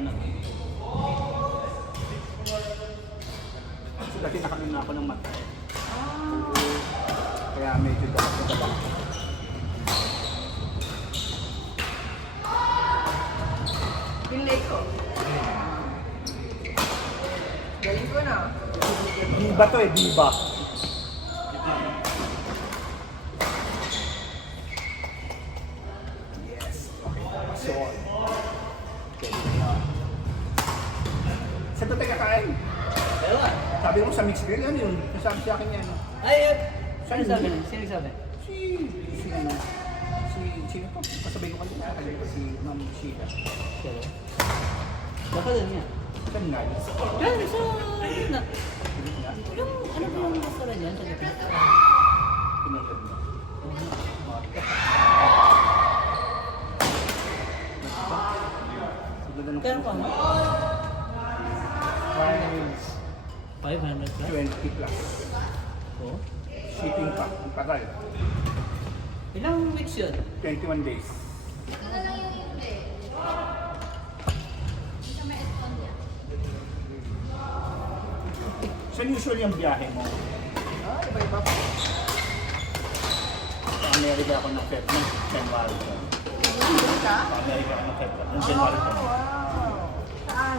ka na. Kasi dati nakain na ako ng mata. Kaya medyo dapat na dapat. Pinlay ko. Galing ko na. Diba to eh, diba? Yes. Okay. So, okay. Saan ito tayo kakain? Dalawa. Sabi mo sa mixed grill, ano yun? Nasabi sa akin yan. Ay, Saan sino sabi? yun? Sino sabi? Sino po? Kasabay ko kanina. Si Ma'am Sheila. Sino? Baka doon niya. Saan nga yun? Pero sa... na. Pilit nga. Yung ano ba yung restaurant niyan? Sa gitna? Pinagod mo. Pero pa mo? Price 500 plus? 20 plus. Oo. Shipping pa. Ang tagal. Ilang weeks yun? 21 days. Ito na lang yung hindi. Isa may Estonia. Saan usually ang biyahe mo? Iba-iba po. Sa Amerika ako ng Feb, ng January ko. Doon ka? Sa Amerika ako ng Feb, ng January ko. Wow. Saan?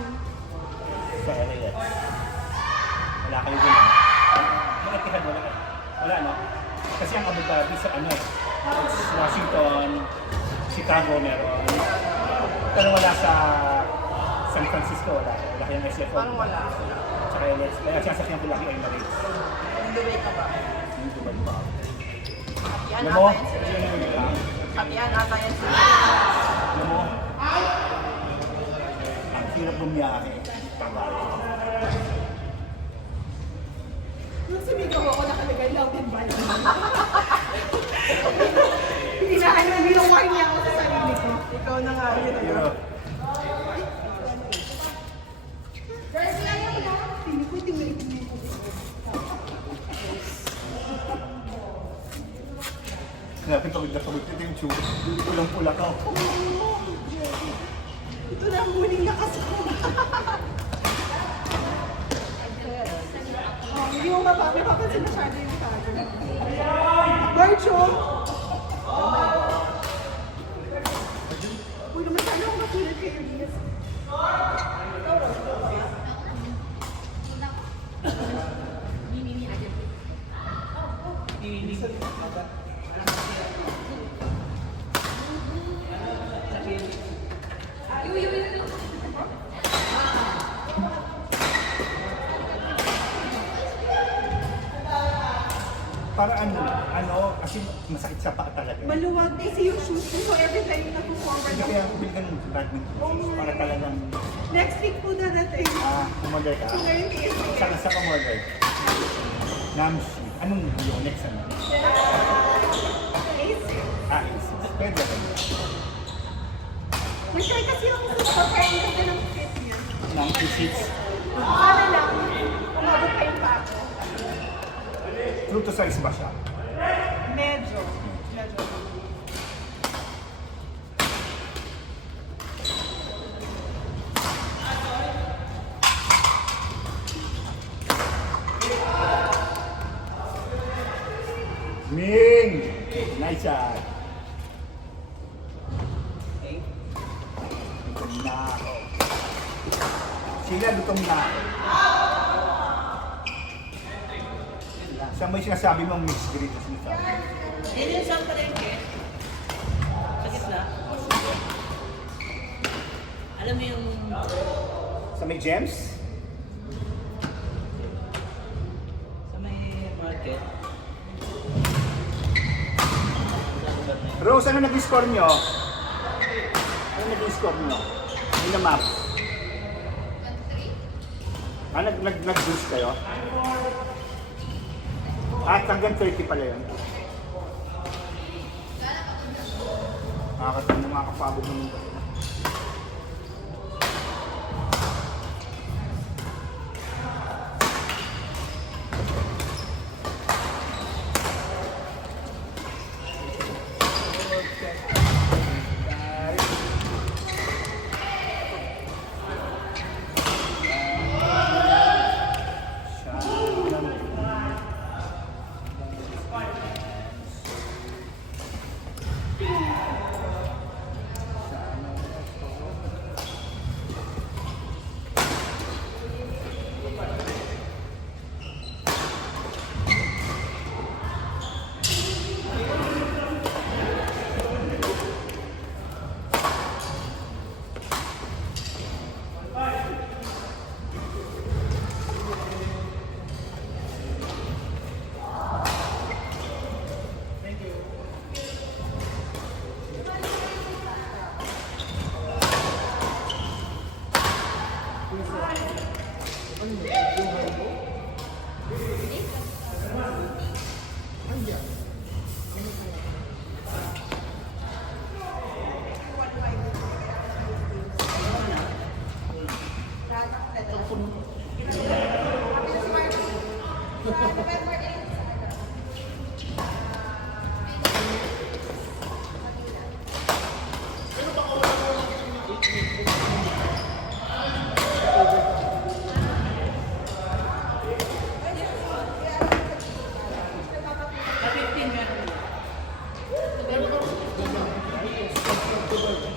Sa LAX. Wala kayo dun. Bakit kaya wala kayo? Wala no? Kasi ang Abu Dhabi sa ano eh. Washington, Chicago meron. Pero wala sa San Francisco, wala. Wala kayong SFO. Parang wala. Tsaka LAX. Kaya sinasakyan ko laki Emirates. Dubai ka ba? Yung Dubai pa. Yan Alam mo? ata yan sila. Katiyan ata yan sila. Alam mo? Ang hirap bumiyahe. Tagal. Nung sumigaw ako, nakalagay loud and violent. Niluway niya ako sa sarili ko. Ikaw na nga yun. Pero, Hindi ko tingnan ko. grabe tawid na tawid. Ito yung tube. Pulang-pula ka. Ito na ang huling lakas ko. Hindi mo mapapansin masyado yung tago. Marcho! Uy, naman sana ako matulad kay Elias. Para ano, kasi masakit sa paa talaga. Maluwag kasi yung shoes ko, so every time na-forward Hindi ako. kaya ako bilhin ng badminton shoes para talagang, Next week po darating. umorder ka. So ngayon, TSA. Saan ka umorder? Namshi. Anong yung next ano? Aces. Aces. Pwede ka ba? Nag-try kasi ako sa pagkain kasi ng fit niya. Namshi 6. Sana lang, umabot pa yung pa ako. True to size ba siya? Medyo. Medyo. Ming! Nice shot. Gutom na ako. Sila gutom na ako. Saan mo yung sinasabi mong mixed breed na sinasabi? Yan yung saan pa rin eh. Sa gitna. Alam mo yung... Sa may gems? Sa may market. Rose, ano nag-score nyo? Ano nag-score nyo? Yung na map? 23? Nag-boost kayo? At hanggang 30 pala yun. Nakakatawa ng mga kapagod ng mundo. Bye-bye.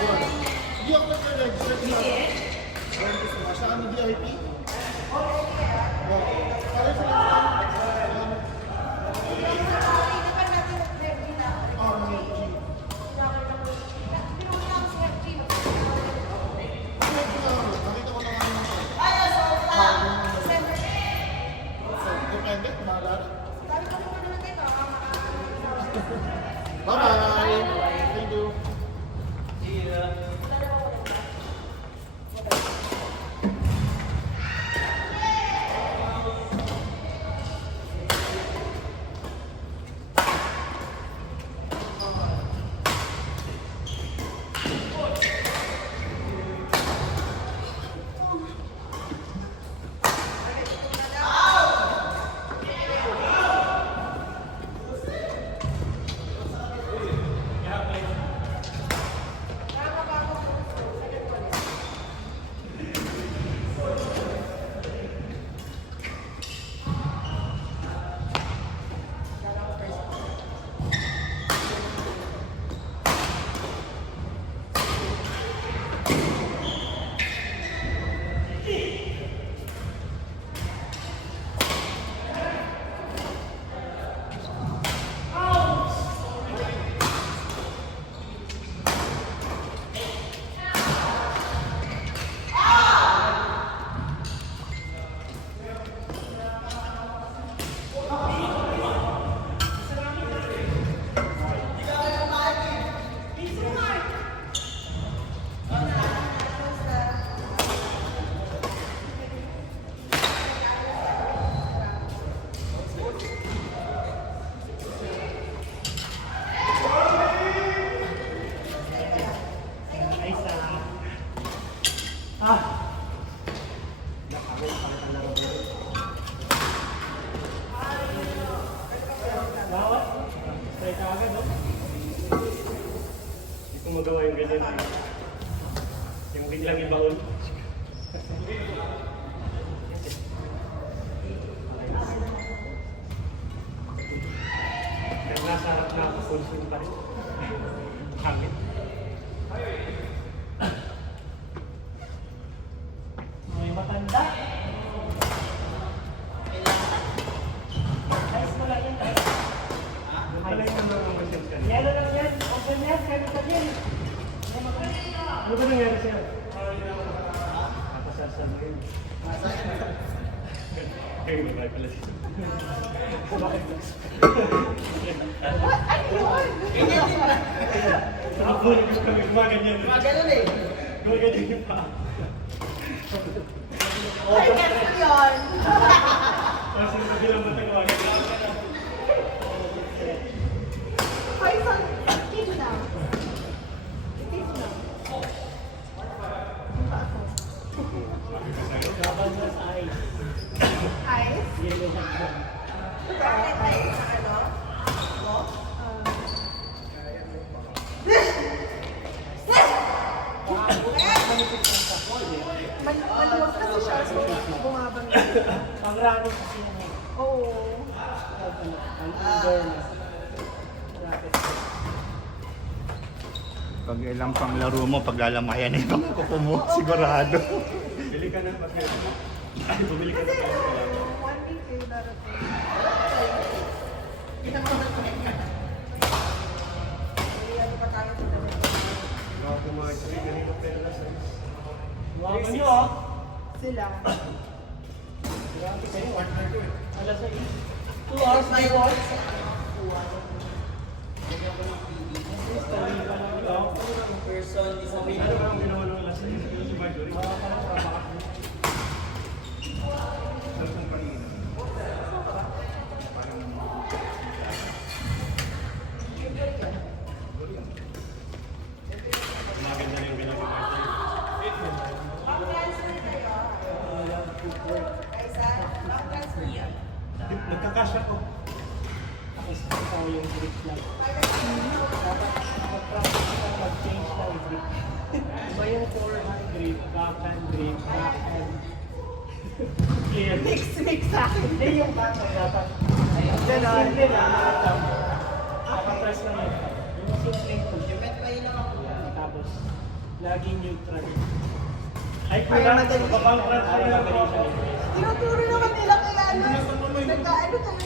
Thank you. Hindi ko magawa yung ganyan. Yung biglang ibaon. Pero nasa harap na ako, consume pa rin. Hangin. May matanda. Ayos mo lang yan. Ayos mo lang yan. Yan na lang yan. Open yan. Kaya ka yan. Ano ba nangyari siya? Napasasal mo yun. Kayo babae pala siya. Bakit? Nakapunin ko kami. Gumaganyan. Maganon eh. Gumaganyan yung paa. Ay, ganun yun. Tapos yung bilang ba tayo Ay, son, kiss na. Kiss na. Laban mo sa eyes. Eyes? Yellow na. Bakit tayo sa ano? Mo? Maluwag kasi siya, so bumabang na. Ang rano kasi yan. Oo. Ang inverness. Pag ilang pang laro mo, paglalamayan ito ang kuko mo, sigurado. Bili ka na. Bumili ka na. 1 week kayo laro ko. Kita mo naman kung ano. Hindi ano pa tayo sa dami. Wow, ano ah? Sila. Alas ay 2 hours na yun. Person, isa may ano ba ang ginawa ng alas ay? Si Marjorie? Maganda na yung ginagawa ni Marjorie. Nagkakasya ko. mag-practice ka yung grip lang. Dapat mag-practice ka, mag-change ng grip. Iba yung forehand grip, backhand grip, backhand. Clear. Mix sa akin. Hindi yung backhand dapat. Ganon. Simple lang, nakatap. Nakapress lang yun. Yung simpleng push. Yan, tapos, laging neutral. Ay, Kaya kulang. madali. Babang transfer lang ako. Tinuturo naman nila kaya ano. Nagkaano talaga.